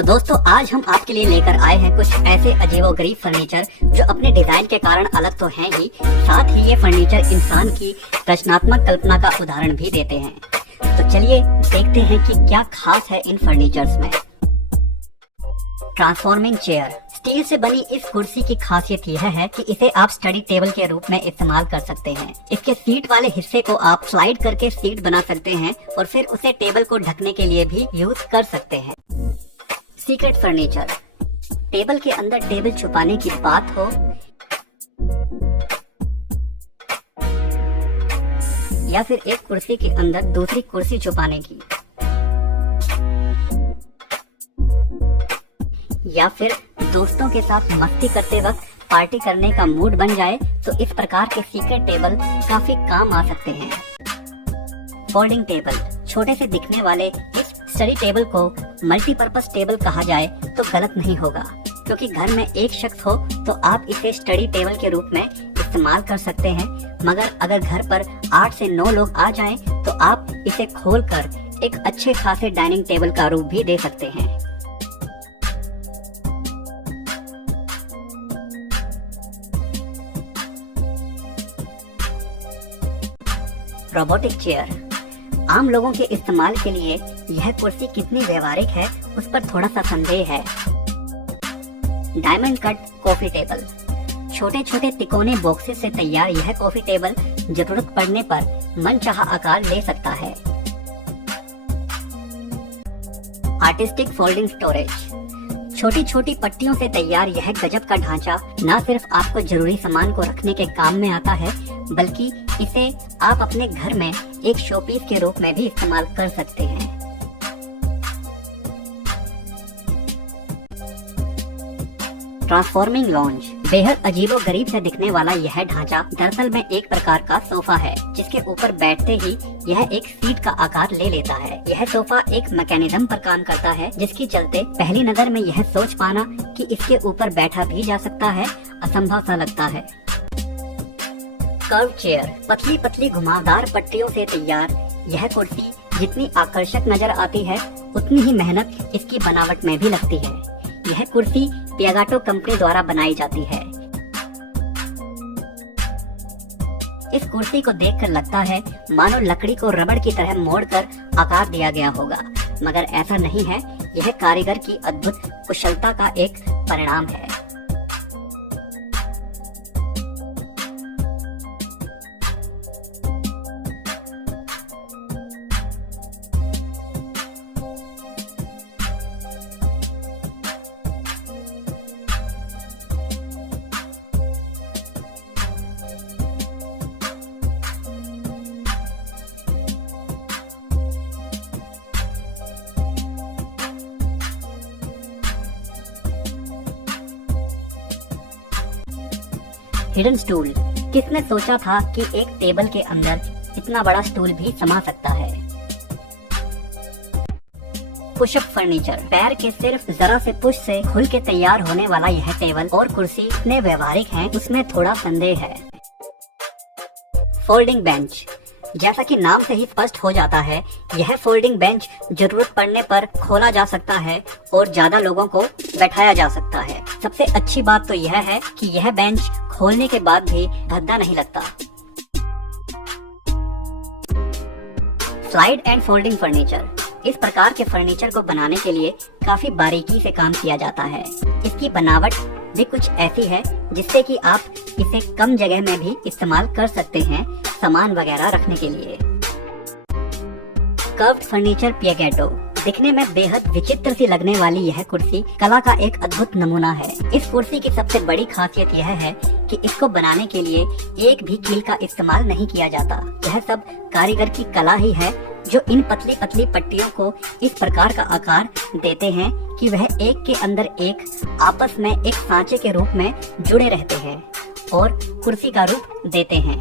तो दोस्तों आज हम आपके लिए लेकर आए हैं कुछ ऐसे अजीबोगरीब फर्नीचर जो अपने डिजाइन के कारण अलग तो हैं ही, साथ ही ये फर्नीचर इंसान की रचनात्मक कल्पना का उदाहरण भी देते हैं। तो चलिए देखते हैं कि क्या खास है इन फर्नीचर्स में। Transforming chair. स्टील से बनी इस कुर्सी की खासियत यह है कि इसे आप स्टडी टेबल के रूप में इस्तेमाल कर सकते हैं। इसके सीट वाले हिस्से को आप स्लाइड करके सीट बना सकते हैं और फिर उसे टेबल को ढकने के लिए भी यूज कर सकते हैं। Secret furniture. टेबल के अंदर टेबल छुपाने की बात हो या फिर एक कुर्सी के अंदर दूसरी कुर्सी छुपाने की, या फिर दोस्तों के साथ मस्ती करते वक्त पार्टी करने का मूड बन जाए तो इस प्रकार के सीक्रेट टेबल काफी काम आ सकते हैं। Folding table. छोटे से दिखने वाले इस स्टडी टेबल को मल्टीपर्पज टेबल कहा जाए तो गलत नहीं होगा, क्योंकि घर में एक शख्स हो तो आप इसे स्टडी टेबल के रूप में इस्तेमाल कर सकते हैं। मगर अगर घर पर 8 से 9 लोग आ जाएं तो आप इसे खोलकर एक अच्छे खासे डाइनिंग टेबल का रूप भी दे सकते हैं। Robotic chair. आम लोगों के इस्तेमाल के लिए यह कुर्सी कितनी व्यवहारिक है उस पर थोड़ा सा संदेह है। Diamond cut coffee table. छोटे छोटे तिकोने बॉक्सेस से तैयार यह कॉफी टेबल जरूरत पड़ने पर मनचाहा आकार ले सकता है। Artistic folding storage. छोटी छोटी पट्टियों से तैयार यह गजब का ढांचा न सिर्फ आपको जरूरी सामान को रखने के काम में आता है, बल्कि इसे आप अपने घर में एक शोपीस के रूप में भी इस्तेमाल कर सकते हैं। Transforming lounge. बेहद अजीबोगरीब से दिखने वाला यह ढांचा दरअसल में एक प्रकार का सोफा है, जिसके ऊपर बैठते ही यह एक सीट का आकार ले लेता है। यह सोफा एक मैकेनिज्म पर काम करता है, जिसकी चलते पहली नजर में यह सोच पाना कि इसके ऊपर बैठा भी जा सकता है असंभव सा लगता है। Curve chair. पतली पतली घुमावदार पट्टियों से तैयार यह कुर्सी जितनी आकर्षक नजर आती है, उतनी ही मेहनत इसकी बनावट में भी लगती है। यह कुर्सी पियागाटो कंपनी द्वारा बनाई जाती है। इस कुर्सी को देखकर लगता है मानो लकड़ी को रबड़ की तरह मोड़कर आकार दिया गया होगा, मगर ऐसा नहीं है। यह कारीगर की अद्भुत कुशलता का एक परिणाम है। Hidden stool. किसने सोचा था कि एक टेबल के अंदर इतना बड़ा स्टूल भी समा सकता है। Pushup furniture. पैर के सिर्फ जरा से पुश से खुल के तैयार होने वाला यह टेबल और कुर्सी इतने व्यवहारिक हैं, उसमें थोड़ा संदेह है। Folding bench. जैसा कि नाम से ही स्पष्ट हो जाता है, यह फोल्डिंग बेंच जरूरत पड़ने पर खोला जा सकता है और ज्यादा लोगों को बैठाया जा सकता है। सबसे अच्छी बात तो यह है कि यह बेंच खोलने के बाद भी भद्दा नहीं लगता। Slide and folding furniture. इस प्रकार के फर्नीचर को बनाने के लिए काफी बारीकी से काम किया जाता है। इसकी बनावट भी कुछ ऐसी है जिससे कि आप इसे कम जगह में भी इस्तेमाल कर सकते हैं, सामान वगैरह रखने के लिए। कर्व्ड फर्नीचर पियागेटो। दिखने में बेहद विचित्र सी लगने वाली यह कुर्सी कला का एक अद्भुत नमूना है। इस कुर्सी की सबसे बड़ी खासियत यह है कि इसको बनाने के लिए एक भी कील का इस्तेमाल नहीं किया जाता। यह सब कारीगर की कला ही है, जो इन पतली पतली पट्टियों को इस प्रकार का आकार देते हैं कि वह एक के अंदर एक आपस में एक सांचे के रूप में जुड़े रहते हैं और कुर्सी का रूप देते हैं।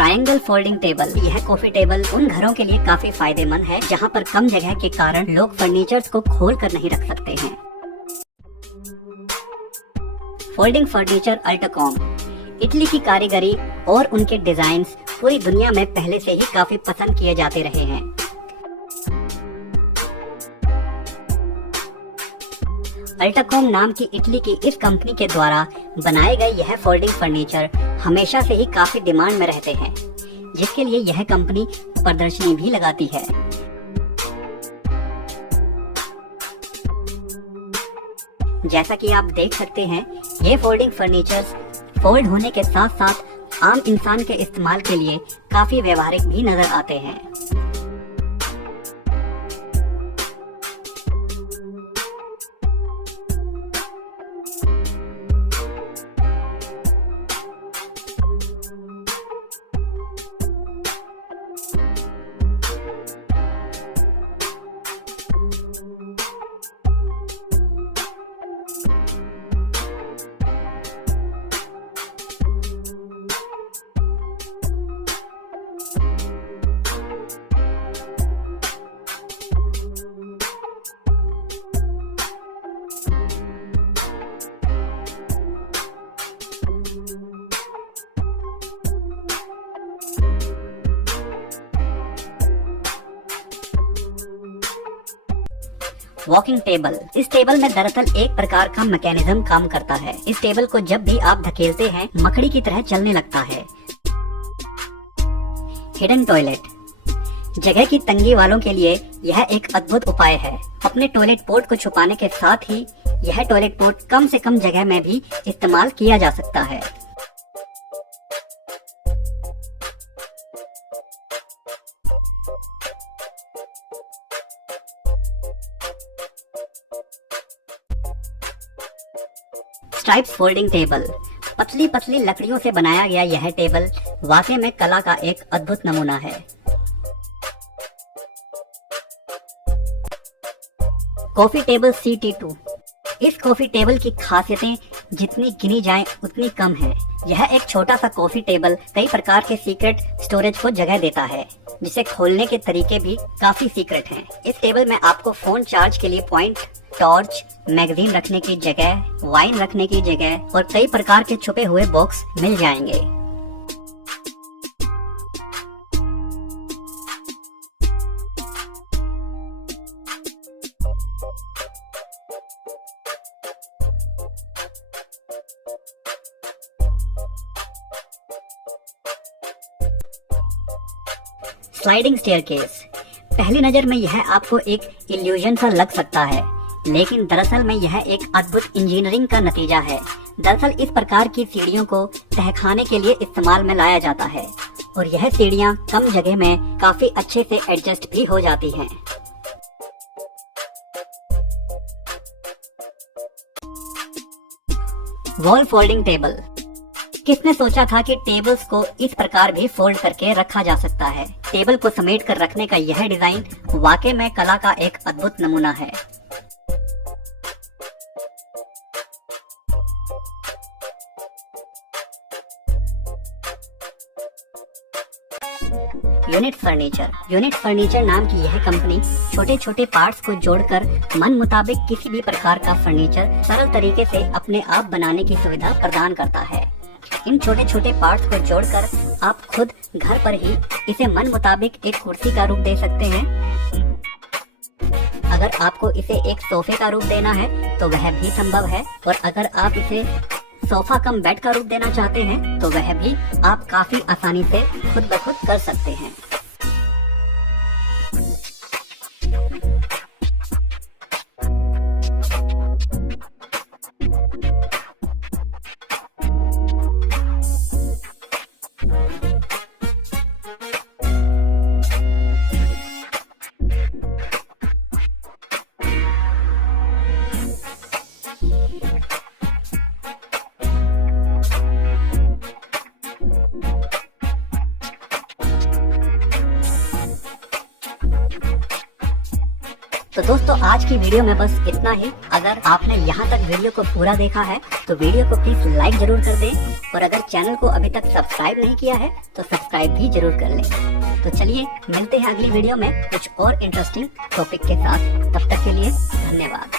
Triangle folding table. यह कॉफी टेबल उन घरों के लिए काफी फायदेमंद है जहां पर कम जगह के कारण लोग फर्नीचर्स को खोल कर नहीं रख सकते हैं। Folding furniture अल्टाकॉम। इटली की कारीगरी और उनके डिजाइन्स पूरी दुनिया में पहले से ही काफी पसंद किए जाते रहे हैं। अल्टाकॉम नाम की इटली की इस कंपनी के द्वारा बनाए गए यह फोल्डिंग फर्नीचर हमेशा से ही काफी डिमांड में रहते हैं, जिसके लिए यह कंपनी प्रदर्शनी भी लगाती है। जैसा कि आप देख सकते हैं, ये फोल्डिंग फर्नीचर्स फोल्ड होने के साथ साथ आम इंसान के इस्तेमाल के लिए काफी व्यवहारिक भी नजर आते हैं। Walking table. इस टेबल में दरअसल एक प्रकार का मैकेनिज्म काम करता है। इस टेबल को जब भी आप धकेलते हैं मकड़ी की तरह चलने लगता है। Hidden toilet. जगह की तंगी वालों के लिए यह एक अद्भुत उपाय है। अपने टॉयलेट पोर्ट को छुपाने के साथ ही यह टॉयलेट पोर्ट कम से कम जगह में भी इस्तेमाल किया जा सकता है। Stripes folding table. पतली पतली लकड़ियों से बनाया गया यह टेबल वाकई में कला का एक अद्भुत नमूना है। Coffee table CT2। इस कॉफी टेबल की खासियतें जितनी गिनी जाएं उतनी कम है। यह एक छोटा सा कॉफी टेबल कई प्रकार के सीक्रेट स्टोरेज को जगह देता है, जिसे खोलने के तरीके भी काफी सीक्रेट हैं। इस टेबल में आपको फोन चार्ज के लिए पॉइंट, टॉर्च, मैगजीन रखने की जगह, वाइन रखने की जगह और कई प्रकार के छुपे हुए बॉक्स मिल जाएंगे। Sliding staircase. पहली नजर में यह आपको एक इल्यूजन सा लग सकता है, लेकिन दरअसल में यह एक अद्भुत इंजीनियरिंग का नतीजा है। दरअसल इस प्रकार की सीढ़ियों को तहखाने के लिए इस्तेमाल में लाया जाता है और यह सीढ़ियां कम जगह में काफी अच्छे से एडजस्ट भी हो जाती हैं। Wall folding table. किसने सोचा था कि टेबल्स को इस प्रकार भी फोल्ड करके रखा जा सकता है। टेबल को समेट कर रखने का यह डिजाइन वाकई में कला का एक अद्भुत नमूना है। Unit furniture. यूनिट फर्नीचर नाम की यह कंपनी छोटे छोटे पार्ट्स को जोड़कर मन मुताबिक किसी भी प्रकार का फर्नीचर सरल तरीके से अपने आप बनाने की सुविधा प्रदान करता है। इन छोटे छोटे पार्ट्स को जोड़कर आप खुद घर पर ही इसे मन मुताबिक एक कुर्सी का रूप दे सकते हैं। अगर आपको इसे एक सोफे का रूप देना है तो वह भी संभव है, और अगर आप इसे सोफा कम बेड का रूप देना चाहते हैं तो वह भी आप काफी आसानी से खुद ब खुद कर सकते हैं। दोस्तों आज की वीडियो में बस इतना ही। अगर आपने यहाँ तक वीडियो को पूरा देखा है तो वीडियो को प्लीज लाइक जरूर कर दें, और अगर चैनल को अभी तक सब्सक्राइब नहीं किया है तो सब्सक्राइब भी जरूर कर लें। तो चलिए मिलते हैं अगली वीडियो में कुछ और इंटरेस्टिंग टॉपिक के साथ। तब तक के लिए धन्यवाद।